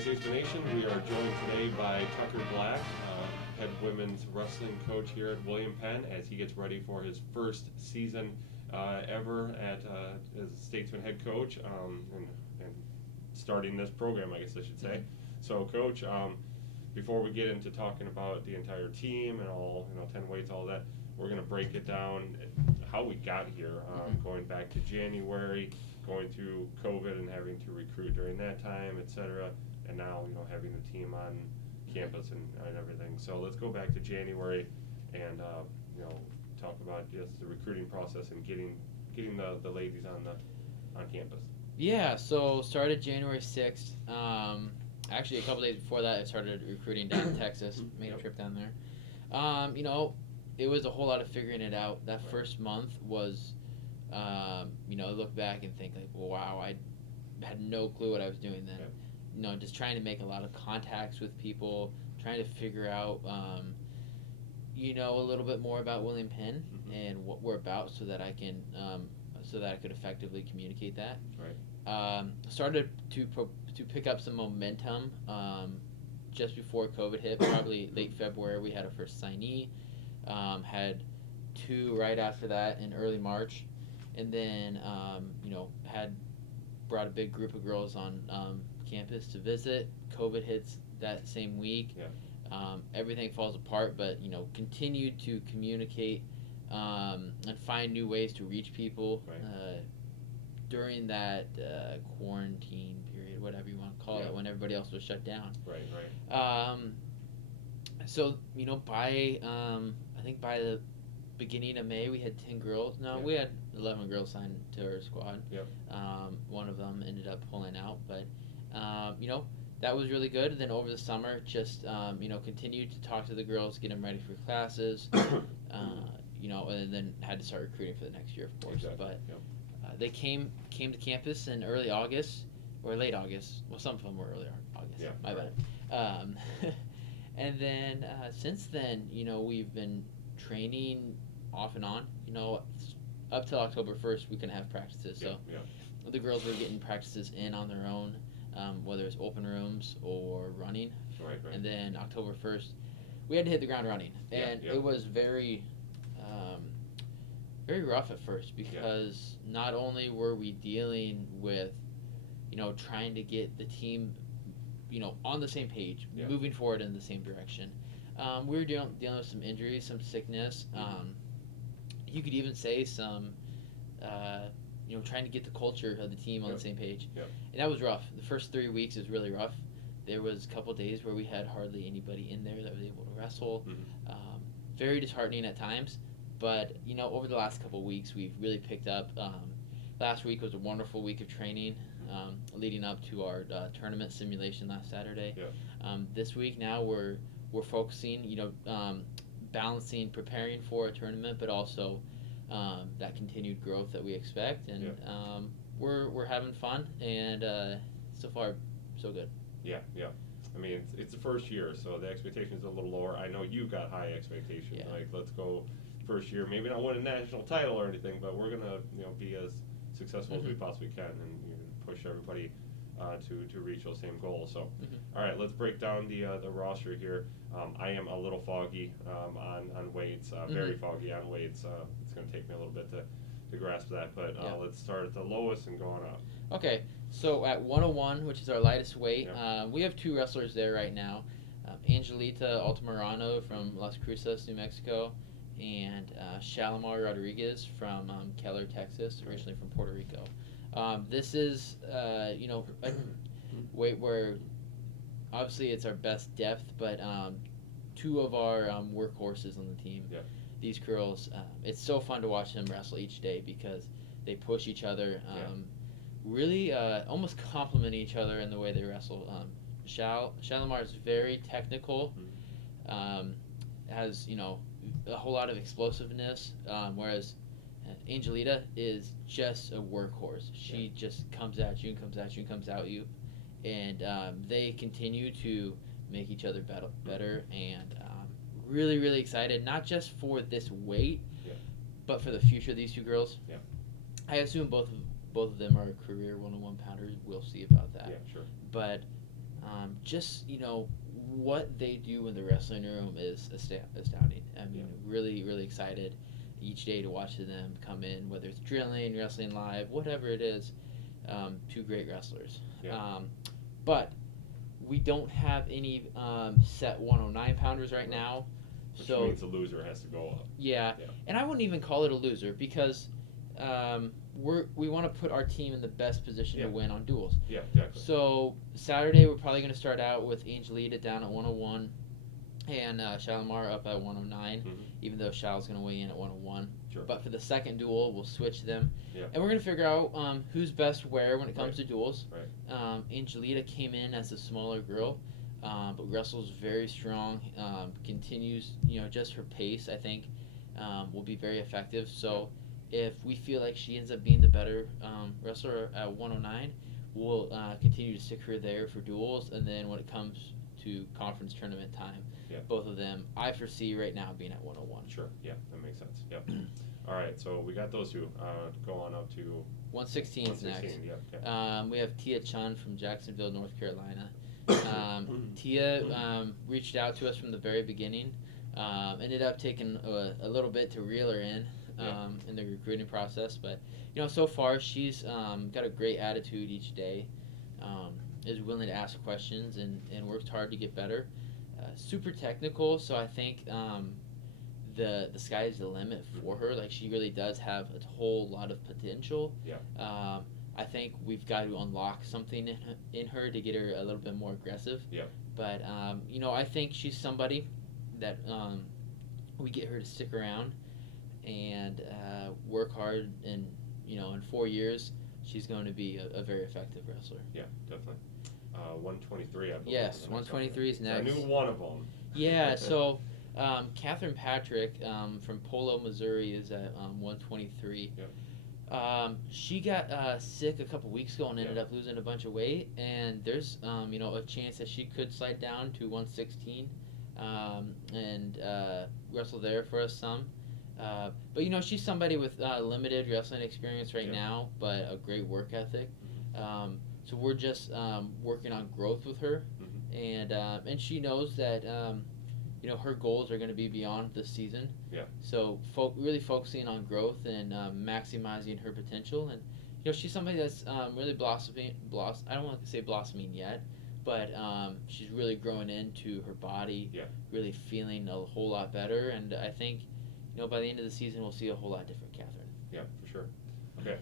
Statesman Nation, we are joined today by Tucker Black, head women's wrestling coach here at William Penn, as he gets ready for his first season ever as Statesman head coach and starting this program, I guess I should say. So, Coach, before we get into talking about the entire team and all, 10 weights, all that, we're going to break it down how we got here, going back to January, going through COVID and having to recruit during that time, etc. And now, having the team on campus and everything. So let's go back to January and, talk about just the recruiting process and getting the ladies on campus. Yeah, so started January 6th. Actually, a couple days before that, I started recruiting down in Texas, made a trip down there. It was a whole lot of figuring it out. That first month was, look back and think, like, wow, I had no clue what I was doing then. Just trying to make a lot of contacts with people, trying to figure out, a little bit more about William Penn and what we're about so that I can, so that I could effectively communicate that. Right. Started to pick up some momentum just before COVID hit, probably late February. We had our first signee, had two right after that in early March, and then had brought a big group of girls on campus to visit. COVID hits that same week. Everything falls apart, but continued to communicate and find new ways to reach people. Right. During that quarantine period, whatever you want to call it, when everybody else was shut down. Right. So by I think by the beginning of May, we had 10 girls. No, we had 11 girls signed to our squad. One of them ended up pulling out, but that was really good. Then over the summer, just continued to talk to the girls, get them ready for classes. And then had to start recruiting for the next year, of course. Exactly. But they came to campus in early August or late August. Well, some of them were early August. My bad. And then since then, we've been training off and on. Up till October 1st, we couldn't have practices. So the girls were getting practices in on their own, whether it's open rooms or running. Right. And then October 1st, we had to hit the ground running, and it was very rough at first because not only were we dealing with, trying to get the team, on the same page, moving forward in the same direction. We were dealing with some injuries, some sickness. You could even say some, trying to get the culture of the team on the same page. And that was rough. The first 3 weeks was really rough. There was a couple days where we had hardly anybody in there that was able to wrestle. Very disheartening at times. But, over the last couple of weeks, we've really picked up. Last week was a wonderful week of training, leading up to our tournament simulation last Saturday. This week now we're focusing, balancing, preparing for a tournament, but also that continued growth that we expect. And we're having fun, and so far, so good. Yeah. I mean, it's the first year, so the expectation is a little lower. I know you've got high expectations. Like, let's go first year, maybe not win a national title or anything, but we're gonna be as successful as we possibly can, and push everybody to reach those same goals. So, all right, let's break down the roster here. I am a little foggy on weights, very foggy on weights. It's gonna take me a little bit to grasp that, but let's start at the lowest and go on up. Okay, so at 101, which is our lightest weight, we have two wrestlers there right now. Angelita Altamirano from Las Cruces, New Mexico, and Shalimar Rodriguez from Keller, Texas, originally from Puerto Rico. This is, a weight where obviously it's our best depth, but two of our workhorses on the team. These girls, it's so fun to watch them wrestle each day because they push each other, really almost complement each other in the way they wrestle. Shalimar is very technical, has, a whole lot of explosiveness, whereas Angelita is just a workhorse. She just comes at you and comes at you and comes at you, and they continue to make each other better, and really, really excited, not just for this weight, but for the future of these two girls. I assume both of them are career 101 pounders. We'll see about that. Sure. But just what they do in the wrestling room is astounding. I mean, really, really excited each day to watch them come in, whether it's drilling, wrestling live, whatever it is. Two great wrestlers. Yeah. But we don't have any set 109 pounders right now. Which so means the loser has to go up. Yeah, and I wouldn't even call it a loser because we want to put our team in the best position to win on duels. Yeah, exactly. So Saturday we're probably going to start out with Angelita down at 101 and Shalimar up at 109, even though Shal's going to weigh in at 101. Sure. But for the second duel, we'll switch them. Yeah. And we're going to figure out who's best where when it comes to duels. Right. Angelita came in as a smaller girl, but wrestles very strong, continues, just her pace, I think, will be very effective. So if we feel like she ends up being the better wrestler at 109, we'll continue to stick her there for duels. And then when it comes to conference tournament time, both of them, I foresee right now being at 101. Sure, yeah, that makes sense. Yep. All right, so we got those two. Go on up to 116 is next. Yep. We have Tia Chun from Jacksonville, North Carolina. Tia reached out to us from the very beginning. Ended up taking a little bit to reel her in the recruiting process, but so far she's got a great attitude each day. Is willing to ask questions and works hard to get better. Super technical, so I think the sky's the limit for her. Like, she really does have a whole lot of potential. I think we've got to unlock something in her to get her a little bit more aggressive. But I think she's somebody that we get her to stick around and work hard, and in 4 years she's going to be a very effective wrestler. Yeah, definitely. 123, I believe. Yes, 123 is next. I knew one of them. Yeah, so Catherine Patrick from Polo, Missouri is at 123. She got sick a couple weeks ago and ended up losing a bunch of weight, and there's a chance that she could slide down to 116 and wrestle there for us some. But she's somebody with limited wrestling experience right now, but a great work ethic. So we're just working on growth with her, and she knows that her goals are going to be beyond this season. So really focusing on growth and maximizing her potential, and she's somebody that's really blossoming. I don't want to say blossoming yet, but she's really growing into her body. Really feeling a whole lot better, and I think by the end of the season we'll see a whole lot different Catherine. Yeah, for sure. Okay.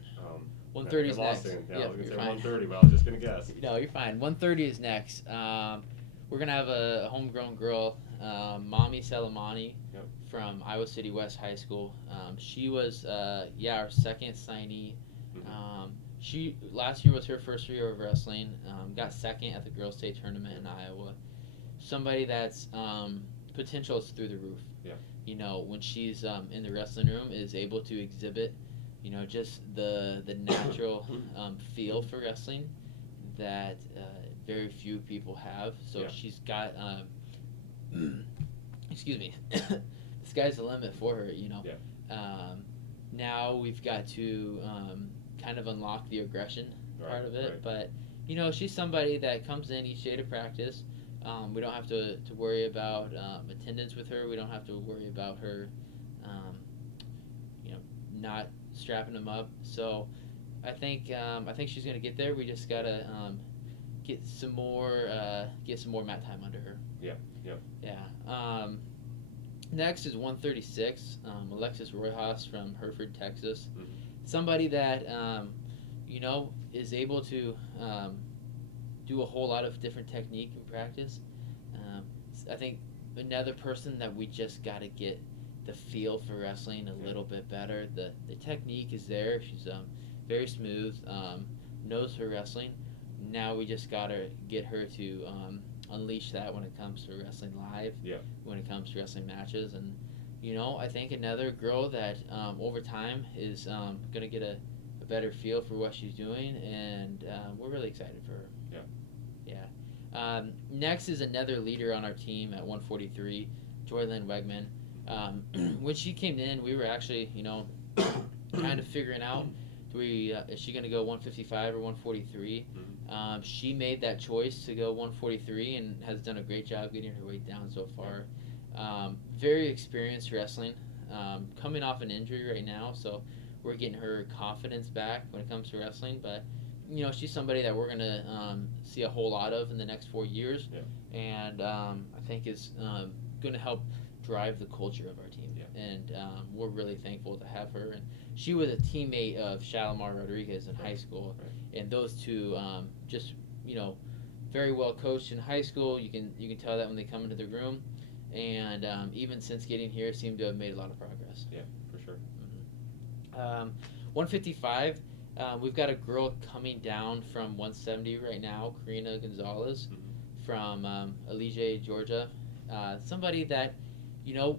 130 is next. Yeah, I was going to say fine. 130, but I was just going to guess. No, you're fine. 130 is next. We're going to have a homegrown girl, Mami Salamani from Iowa City West High School. She was, our second signee. She last year was her first year of wrestling. Got second at the Girls State Tournament in Iowa. Somebody that's potential is through the roof. When she's in the wrestling room, is able to exhibit just the natural feel for wrestling that very few people have. So she's got, excuse me, the sky's the limit for her, Now we've got to kind of unlock the aggression part of it. But, she's somebody that comes in each day to practice. We don't have to worry about attendance with her. We don't have to worry about her, not strapping them up. So I think she's gonna get there. We just gotta get some more mat time under her. Next is 136. Alexis Royhaus from Hereford, Texas. Somebody that is able to do a whole lot of different technique in practice. I think another person that we just got to get the feel for wrestling a little bit better. The technique is there. She's very smooth, knows her wrestling. Now we just got to get her to unleash that when it comes to wrestling live, when it comes to wrestling matches. And, I think another girl that over time is going to get a better feel for what she's doing, and we're really excited for her. Next is another leader on our team at 143, Joylyn Wegman. When she came in, we were actually, kind of figuring out is she going to go 155 or 143? Mm-hmm. She made that choice to go 143 and has done a great job getting her weight down so far. Very experienced wrestling, coming off an injury right now, so we're getting her confidence back when it comes to wrestling. But she's somebody that we're going to see a whole lot of in the next 4 years, and I think is going to help drive the culture of our team. And we're really thankful to have her. And she was a teammate of Shalimar Rodriguez in high school, and those two just very well coached in high school. You can tell that when they come into the room, and even since getting here, seem to have made a lot of progress. Yeah, for sure. 155. We've got a girl coming down from 170 right now, Karina Gonzalez, from Alige, Georgia. Somebody that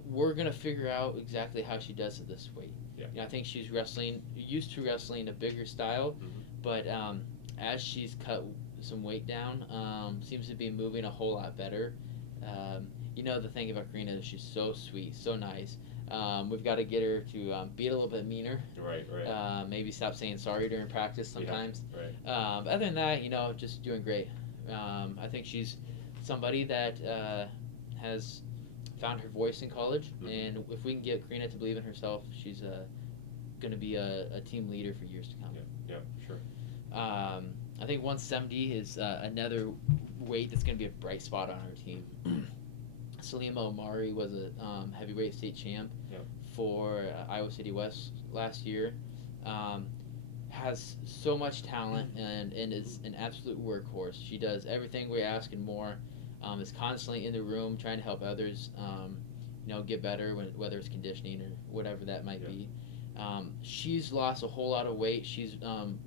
we're gonna figure out exactly how she does it this weight. I think she's used to wrestling a bigger style, but as she's cut some weight down, seems to be moving a whole lot better. The thing about Karina is she's so sweet, so nice. We've got to get her to be a little bit meaner. Right. Maybe stop saying sorry during practice sometimes. Yeah, right. Other than that, just doing great. I think she's somebody that has found her voice in college, and if we can get Karina to believe in herself, she's going to be a team leader for years to come. Yeah, sure. I think 170 is another weight that's going to be a bright spot on our team. Salima Omari was a heavyweight state champ for Iowa City West last year. Has so much talent and is an absolute workhorse. She does everything we ask and more. Is constantly in the room trying to help others, get better, whether it's conditioning or whatever that might be. She's lost a whole lot of weight. She's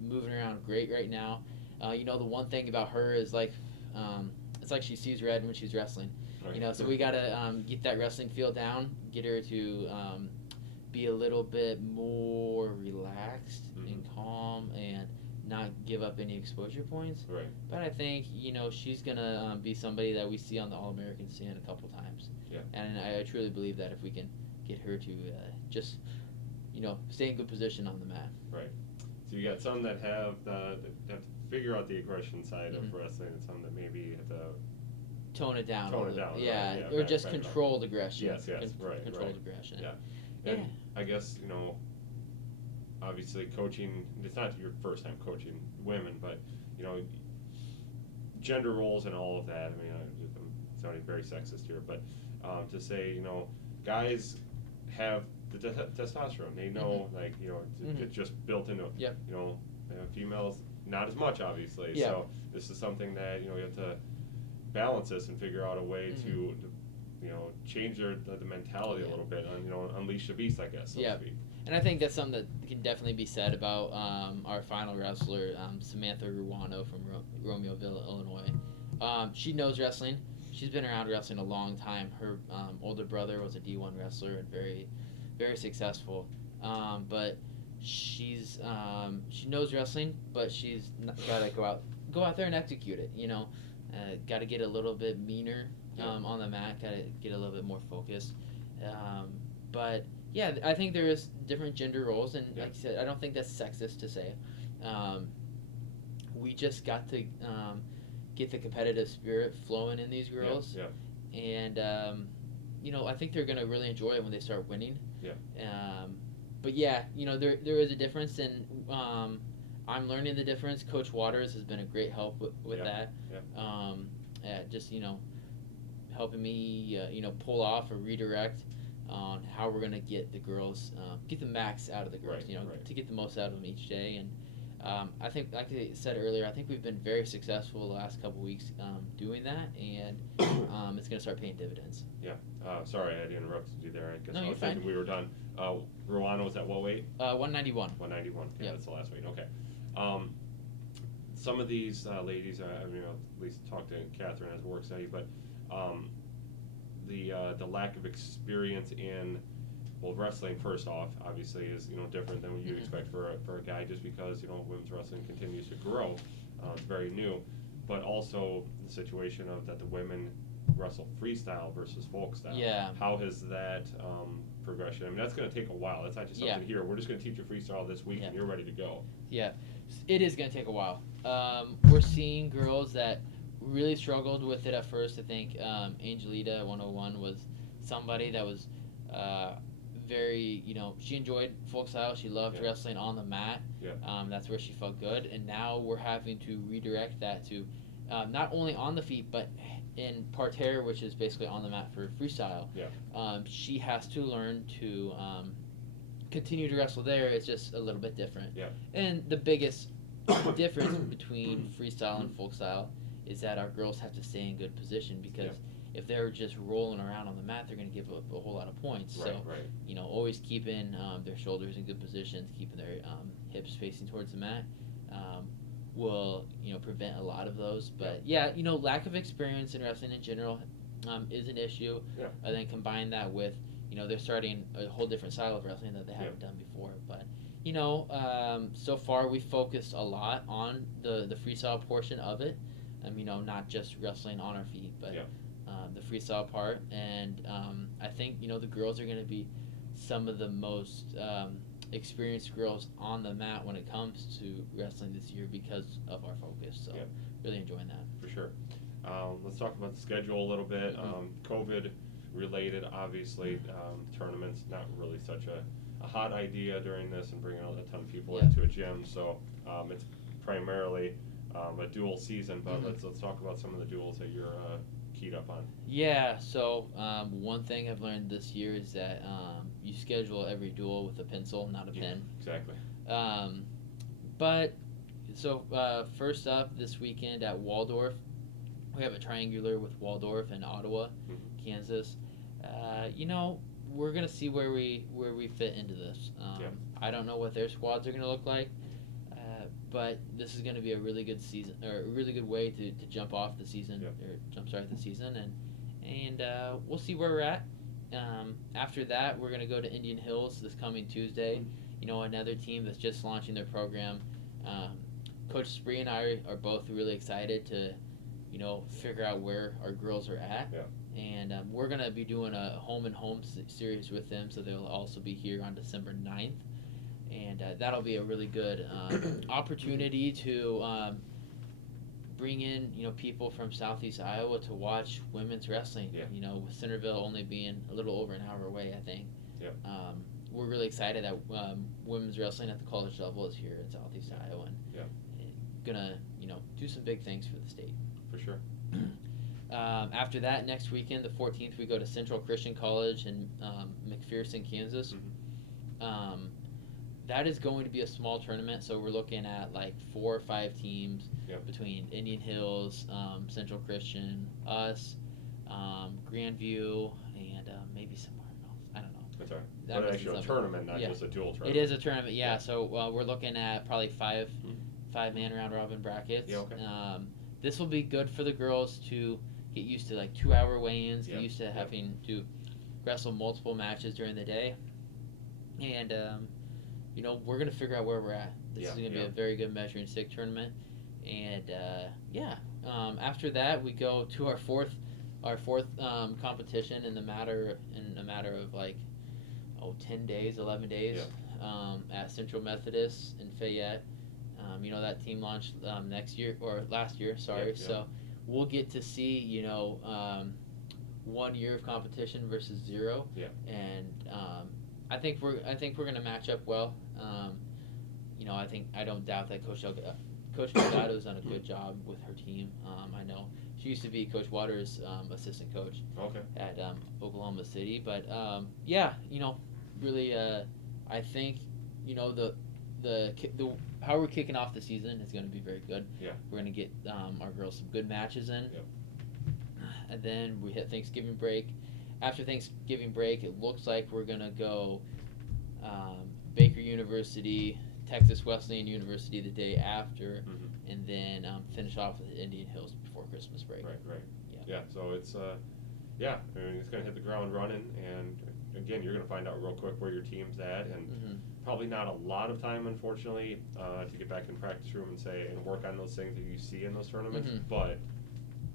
moving around great right now. The one thing about her is it's like she sees red when she's wrestling. Right. So we gotta get that wrestling feel down, get her to be a little bit more relaxed and calm, and not give up any exposure points. Right. But I think she's gonna be somebody that we see on the All-American stand a couple times. Yeah. And I truly believe that if we can get her to just stay in good position on the mat. Right. So you got some that have to figure out the aggression side of wrestling, and some that maybe have to tone it down. Yeah. Or just controlled aggression. Yes. Right. Controlled aggression. Yeah. And I guess obviously coaching, it's not your first time coaching women, but gender roles and all of that. I mean, I'm sounding very sexist here, but to say guys have the testosterone. They know it's just built into it. Females not as much, obviously. So this is something that you have to balance this and figure out a way to change the mentality a little bit and unleash the beast, I guess, so to speak. And I think that's something that can definitely be said about our final wrestler, Samantha Ruano from Romeoville, Illinois. She knows wrestling. She's been around wrestling a long time. Her older brother was a D1 wrestler and very, very successful. But she knows wrestling, but she's got to go out there and execute it. Got to get a little bit meaner on the mat. Got to get a little bit more focused. But yeah, I think there is different gender roles, and like I said, I don't think that's sexist to say. We just got to get the competitive spirit flowing in these girls, and I think they're gonna really enjoy it when they start winning. But there is a difference, and I'm learning the difference. Coach Waters has been a great help with that. Just helping me pull off or redirect on how we're gonna get the girls, get the max out of the girls, to get the most out of them each day. And I think, like I said earlier, I think we've been very successful the last couple weeks doing that, and it's gonna start paying dividends. Sorry, I interrupted you there. I guess No, I was you're thinking fine. we were done. Ruano was at what weight? 191. 191. Yeah, that's the last weight. Okay. Some of these ladies, at least talk to Catherine as a work study, but the lack of experience in wrestling, first off, obviously is different than what you'd expect for a guy, just because women's wrestling continues to grow. It's very new, but also the situation of that the women wrestle freestyle versus folk style. Yeah. How has that progression? I mean, that's going to take a while. That's not just something here. We're just going to teach you freestyle this week, and you're ready to go. Yeah, it is going to take a while. We're seeing girls that really struggled with it at first. I think Angelita 101 was somebody that was very, she enjoyed folk style. She loved wrestling on the mat. That's where she felt good. And now we're having to redirect that to not only on the feet, but in parterre, which is basically on the mat for freestyle. She has to learn to continue to wrestle there. It's just a little bit different. And the biggest difference between freestyle and folk style is that our girls have to stay in good position, because if they're just rolling around on the mat, they're going to give up a whole lot of points. Always keeping their shoulders in good positions, keeping their hips facing towards the mat will prevent a lot of those. But lack of experience in wrestling in general is an issue. And then combine that with they're starting a whole different style of wrestling that they haven't done before. But so far we focused a lot on the freestyle portion of it. Not just wrestling on our feet, but the freestyle part. And I think the girls are going to be some of the most experienced girls on the mat when it comes to wrestling this year because of our focus. So really enjoying that. For sure. Let's talk about the schedule a little bit. COVID related, obviously. Tournaments not really such a hot idea during this, and bringing a ton of people into a gym. So it's primarily a dual season. But let's talk about some of the duels that you're keyed up on. Yeah. So one thing I've learned this year is that you schedule every duel with a pencil, not a pen. Exactly. But so first up this weekend at Waldorf, we have a triangular with Waldorf and Ottawa, Kansas. We're gonna see where we fit into this. I don't know what their squads are gonna look like, but this is gonna be a really good season, or a really good way to jump off the season, or jumpstart the season, and we'll see where we're at. After that, we're gonna go to Indian Hills this coming Tuesday. Another team that's just launching their program. Coach Spree and I are both really excited to figure out where our girls are at. And we're going to be doing a home and home series with them, so they'll also be here on December 9th. And that'll be a really good opportunity to bring in, people from Southeast Iowa to watch women's wrestling. With Centerville only being a little over an hour away, I think. We're really excited that women's wrestling at the college level is here in Southeast Iowa, and gonna, do some big things for the state. For sure. After that, next weekend, the 14th, we go to Central Christian College in McPherson, Kansas. That is going to be a small tournament, so we're looking at like 4 or 5 teams between Indian Hills, Central Christian, us, Grandview, and maybe somewhere else. I don't know. That's all right. But actually a tournament, not just a dual tournament. It is a tournament, so we're looking at probably 5-man round robin brackets. This will be good for the girls to get used to, like 2-hour weigh-ins, get used to having to wrestle multiple matches during the day. And, we're going to figure out where we're at. This is going to be a very good measuring stick tournament. And, after that, we go to our fourth competition in a matter of like 10 days, 11 days, at Central Methodist in Fayette. That team launched last year, so we'll get to see 1 year of competition versus 0. And I think we're going to match up well. I don't doubt that Coach Delgado's done a good job with her team. I know she used to be Coach Waters' assistant coach at Oklahoma City, but really, I think the how we're kicking off the season is going to be very good. We're going to get our girls some good matches in, and then we hit Thanksgiving break. After Thanksgiving break, it looks like we're going to go Baker University, Texas Wesleyan University the day after, and then finish off with Indian Hills before Christmas break. Right. So it's it's going to hit the ground running, and again, you're going to find out real quick where your team's at, and probably not a lot of time, unfortunately, to get back in practice room and work on those things that you see in those tournaments. But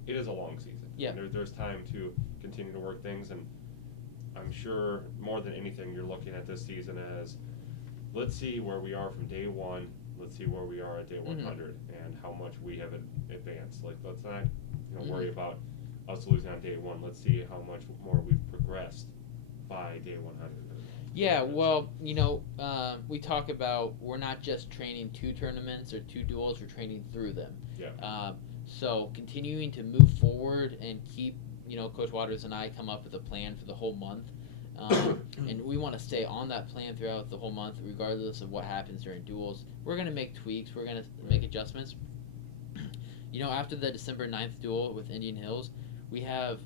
it is a long season. Yeah. There's time to continue to work things, and I'm sure more than anything you're looking at this season as, let's see where we are from day one, let's see where we are at day 100 and how much we have advanced. Like, let's not worry about us losing on day one. Let's see how much more we've progressed by day 100. Yeah, well, we talk about we're not just training 2 tournaments or 2 duels, we're training through them. Yeah. So continuing to move forward and keep, Coach Waters and I come up with a plan for the whole month. And we want to stay on that plan throughout the whole month, regardless of what happens during duels. We're going to make tweaks. We're going to make adjustments. After the December 9th duel with Indian Hills, we have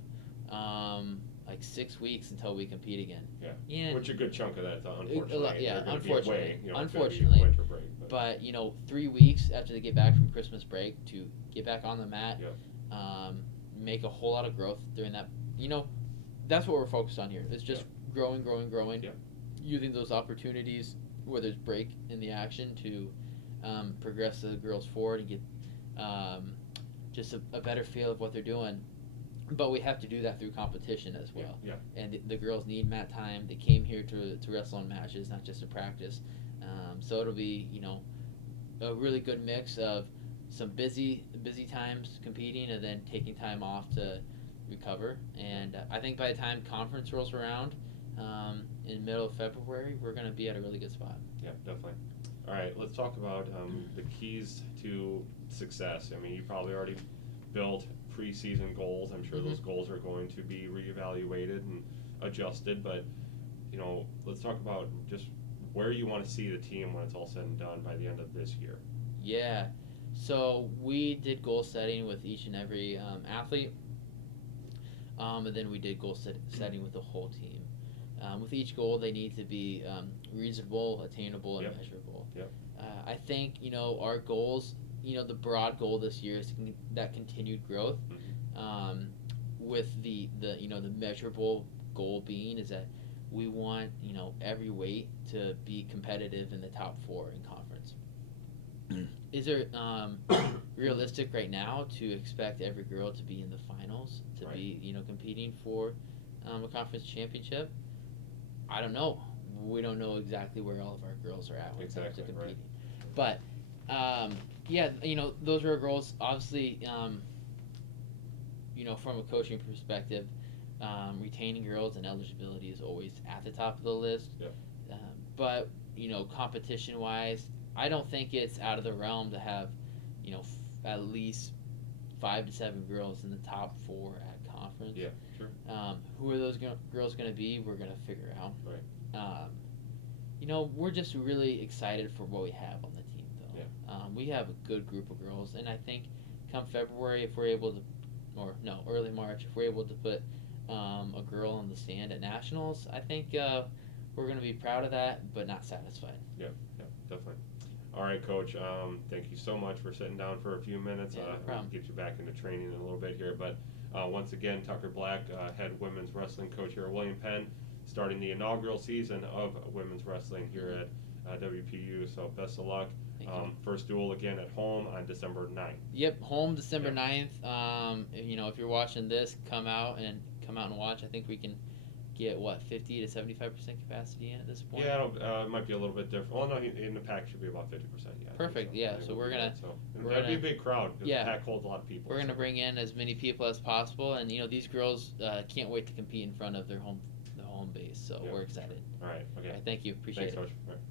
like 6 weeks until we compete again. Yeah. Which a good chunk of that, unfortunately. Unfortunately. Winter break, but 3 weeks after they get back from Christmas break to get back on the mat, make a whole lot of growth during that. That's what we're focused on here. It's just growing, using those opportunities where there's break in the action to progress the girls forward and get just a better feel of what they're doing. But we have to do that through competition as well. Yeah. And the girls need mat time. They came here to wrestle in matches, not just to practice. So it'll be, a really good mix of some busy times competing and then taking time off to recover. And I think by the time conference rolls around in the middle of February, we're going to be at a really good spot. Yeah, definitely. All right, let's talk about the keys to success. I mean, you probably already built preseason goals. I'm sure those goals are going to be reevaluated and adjusted, but let's talk about just where you want to see the team when it's all said and done by the end of this year. Yeah, so we did goal setting with each and every athlete, and then we did goal setting with the whole team. With each goal, they need to be reasonable, attainable, and measurable. Yep. I think our goals. The broad goal this year is that continued growth. With the measurable goal being is that we want every weight to be competitive in the top 4 in conference. Is it realistic right now to expect every girl to be in the finals, to be competing for a conference championship? I don't know. We don't know exactly where all of our girls are at when it comes to competing. But those are our goals. Obviously, from a coaching perspective, retaining girls and eligibility is always at the top of the list. Yep. But competition-wise, I don't think it's out of the realm to have, at least 5 to 7 girls in the top 4 at conference. Yeah, sure. Who are those girls going to be? We're going to figure out. Right. We're just really excited for what we have on the team, though. Yeah. We have a good group of girls, and I think come February, if we're able to, early March, if we're able to put a girl on the stand at nationals, I think we're going to be proud of that, but not satisfied. Yeah, definitely. All right, Coach. Thank you so much for sitting down for a few minutes. Yeah, no problem. We'll get you back into training in a little bit here, but once again, Tucker Black, head women's wrestling coach here at William Penn, starting the inaugural season of women's wrestling here at WPU. So best of luck. First duel again at home on December 9th. Yep, home December 9th. If you're watching this, come out and watch. I think we can get 50 to 75% capacity in at this point. Yeah, it might be a little bit different. Well, no, in the pack should be about 50%. Yeah. Perfect. Yeah. So we're gonna. That'd be a big crowd because the pack holds a lot of people. We're gonna bring in as many people as possible, and these girls can't wait to compete in front of their home base. So we're excited. All right. Okay. All right, thank you. Appreciate it. Thanks, Coach. All right.